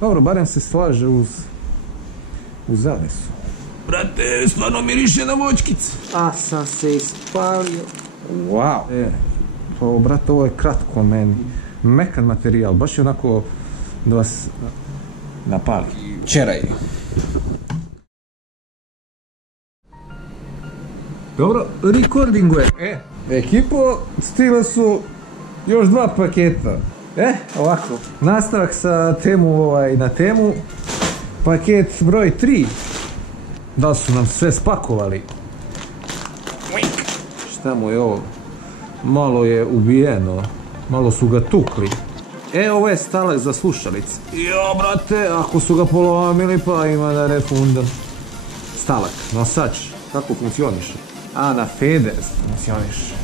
Dobro, barem se slaže uz zavesu. Brate, stvarno miriše na voćkice. A sam se ispalio. Wow. Pa, brate, ovo je kratko meni. Mekan materijal, baš je onako da vas napali. Čeraj. Dobro, recordinguje. Ekipo, stile su još 2 paketa. Ovako, nastavak sa temu na temu. Paket broj 3. Da li su nam sve spakovali? Šta mu je ovo? Malo je ubijeno. Malo su ga tukli. Ovo je stalak za slušalice. Jo, brate, ako su ga polomili, pa ima da refundan. Stalak, nosač. Kako funkcioniše? Na feder funkcioniše.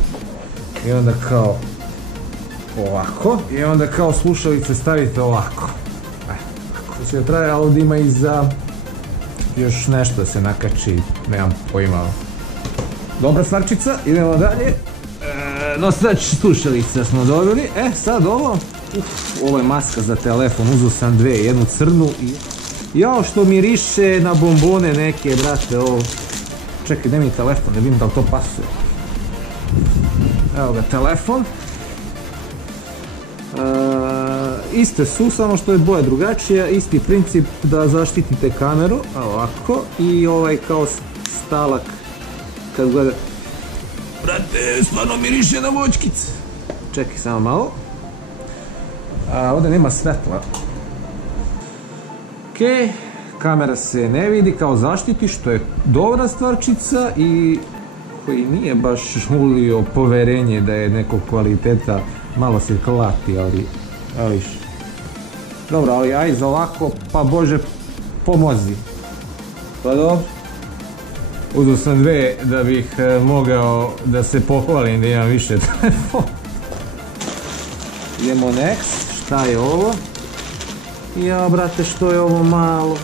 I onda kao ovako. I onda kao slušalice stavite ovako. Ako se traje, ali ima i za još nešto da se nakači. Nemam pojma. Dobra stvarčica, idemo dalje. Nosač slušalica smo dobili. Sad ovo. Ovo je maska za telefon. Uzeo sam 2, jednu crnu i... Jao, što miriše na bombone neke, brate, ovo. Čekaj, daj mi telefon, ne vidim da li to pasuje. Evo ga, telefon. Iste su, samo što je boja drugačija. Isti princip da zaštitite kameru. Ovako. I ovaj kao stalak. Kad gleda... Brate, stvarno miriše na voćkice. Čekaj samo malo. Ovdje nema svetla. Okej, kamera se ne vidi kao zaštiti, što je dobra stvarčica i koji nije baš ulio poverenje da je nekog kvaliteta, malo se klati, ali dobro, ali aj za ovako, pa Bože pomozi. Pa dobro. Uzeo sam 2 da bih mogao da se pohvalim da imam više telefona. Idemo next, šta je ovo? Ja, brate, što je ovo malo?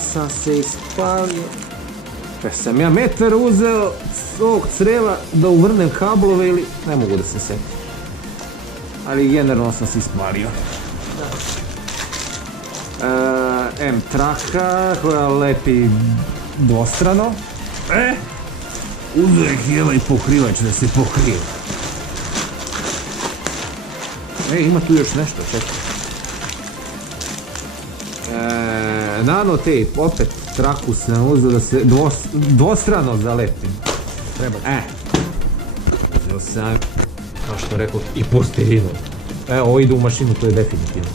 Sam se ispalio. Pa sam ja metar uzeo ovog creva da uvrnem kablove ili... Ne mogu da se setim. Ali generalno sam se ispalio. M-traka koja lepi dvostrano. Uzeo je hijela i pokrivač da se pokriva. Ima tu još nešto, čekaj. Nano tape, opet traku sam uzeo da se dvostrano zalepim. Treba. Uzeo sam, kao što rekao, i posterinu. Ovo ide u mašinu, to je definitivno.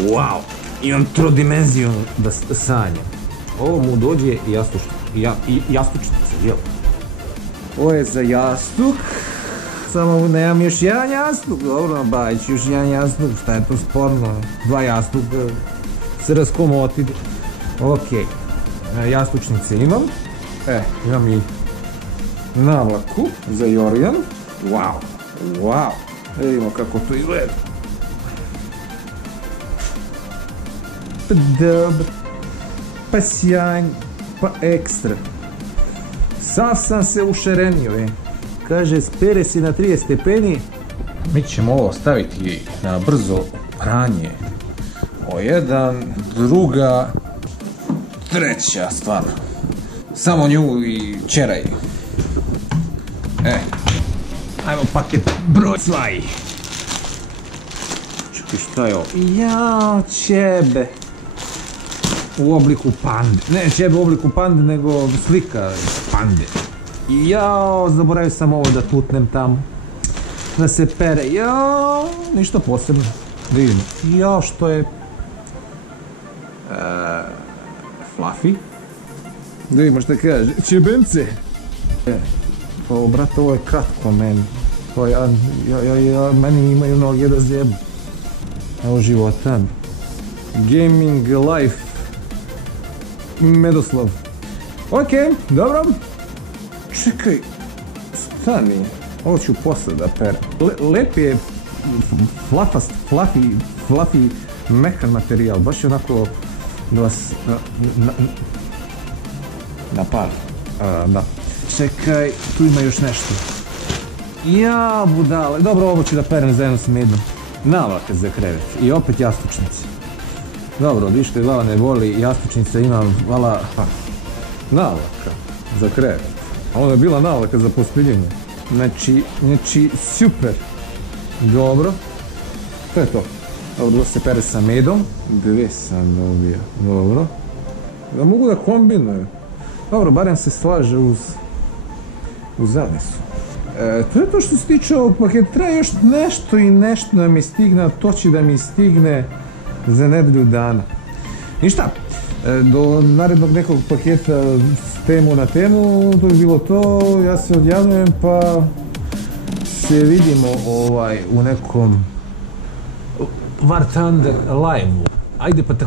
Wow. Imam trodimenziju da sanjam. Ovo mu dođe i jastučnica, jel? Ovo je za jastuk. Samo nemam još jedan jastuk. Dobro, Bajić, još jedan jastuk. Šta je to sporno? 2 jastuka se raskomoti. Okej. Jastučnice imam. Imam i navlaku za Jorijan. Wow. Vidimo kako to izgleda. Dobro. Pa sjajn. Pa ekstra. Sav sam se ušerenio, Kaže, spere si na 30 stepeni. Mi ćemo ovo staviti na brzo pranje. O, 1, 2, 3 stvar. Samo nju i čeraj. Ajmo paket broj 2. Čekaj, šta je ovo? Jao, čebe. U obliku pande. Ne čebe u obliku pande, nego slika pande. Jao, zaboravio sam ovo da tutnem tamo. Da se pere. Jao, ništa posebno. Vidimo. Jao, što je... Fluffy. Da vidimo šta kaže. Čebence. Pa, brate, ovo je kratko meni. Meni imaju noge da zjebu. Evo života. Gaming Life. Medoslav. Okej, dobro. Čekaj, stani, ovo ću posle da perem. Lep je fluffy mekan materijal, baš je onako da vas napali. Da. Čekaj, tu ima još nešto. Ja, budale, dobro, ovo ću da perem zajedno s medom. Navlaka za krevet i opet jastučnice. Dobro, vište glava ne boli, jastučnica imam, vala, navlaka za krevet. A onda je bila navlaka za pospiljenje. Znači, super. Dobro. To je to. Dobro, se pere sa medom. Dve sam dobio. Dobro. Da mogu da kombinuju. Dobro, barem se slaže uz zavesu. To je to što se tiče ovog paketa. Treba još nešto i nešto da mi stigne, a to će da mi stigne za nedelju dana. Ništa. Do narednog nekog paketa s temu na temu, to je bilo to. Ja se odjavljujem, pa se vidimo u nekom War Thunder live-u. Ajde pa tako.